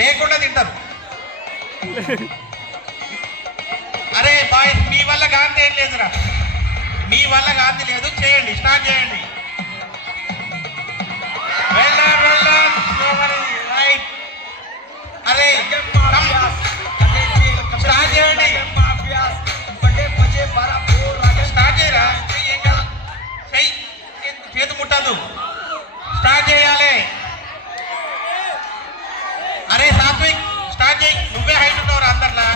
లేకుండా తింటారు. అరే బాయ్, మీ వల్ల గాంధీ ఏం లేదురా, మీ వల్ల గాంధీ లేదు. చేయండి, స్టార్ట్ చేయండి. రైట్. అరే స్టార్ట్ చేయండి, స్టార్ట్ చేయరా. చెయ్యి, చేతి ముట్టదు, స్టార్ట్ చేయాలి. అరే సాత్విక్ స్టార్ట్ చేయి, నువ్వే హైట్ ఉన్నవరా అందరిలా,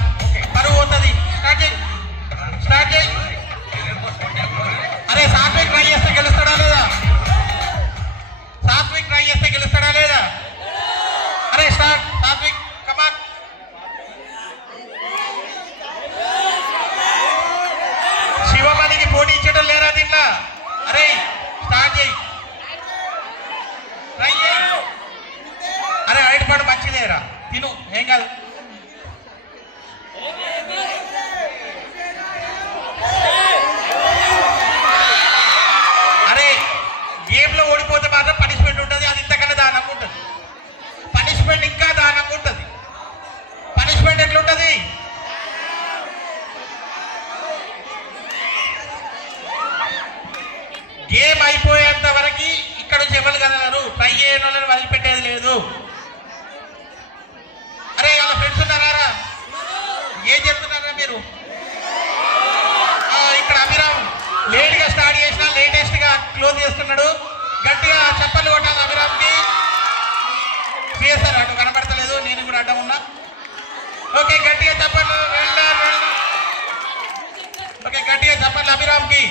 పరువు పోతుంది. స్టార్ట్ చేయి, స్టార్ట్ చేయి. అరే సాత్విక్ ట్రై చేస్తే గెలుస్తాడా లేదా? సాత్విక్ ట్రై చేస్తే గెలుస్తాడా లేదా? అరే స్టార్ట్ సాత్విక్, కమాన్. శివమణికి పోటీ ఇచ్చడం లేరా దీంట్లో? అరే స్టార్ట్ చేయి, ట్రై చేయి. అరే అరటిపండు మంచిదేరా, తిను, ఏం కాదు. అరే గేమ్లో ఓడిపోతే మాత్రం పనిష్మెంట్ ఉంటుంది, అది ఇంతకన్నా దానంగా ఉంటుంది. పనిష్మెంట్ ఇంకా దానంగా ఉంటుంది. పనిష్మెంట్ ఎట్లుంటుంది? గేమ్ అయిపోయేంత వరకు ఇక్కడ నుంచి ఎవరు కదలరు, ట్రై చేయని వాళ్ళని వదిలిపెట్టేది లేదు. అరే వాళ్ళ ఫ్రెండ్స్ ఉన్నారా? ఏం చెప్తున్నారా మీరు? ఇక్కడ అభిరామ్ లేట్గా స్టార్ట్ చేసినా లేటెస్ట్ గా క్లోజ్ చేస్తున్నాడు. గట్టిగా చెప్పలు కొట్టాలి అభిరామ్ కి. సిఎస్ఆర్ అటు కనబడతలేదు, నేను కూడా అడ్డం ఉన్నా. ఓకే గట్టిగా చెప్పలు. ఓకే గట్టిగా చెప్పాలి అభిరామ్ కి.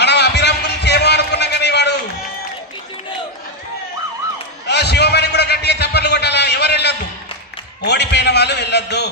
మనం అభిరామ్ గురించి ఏమో అనుకున్నాం కానీ వాడు శివమణి కూడా గట్టిగా చప్పట్లు కొట్టాలా. ఎవరు వెళ్ళొద్దు, ఓడిపోయిన వాళ్ళు వెళ్ళొద్దు.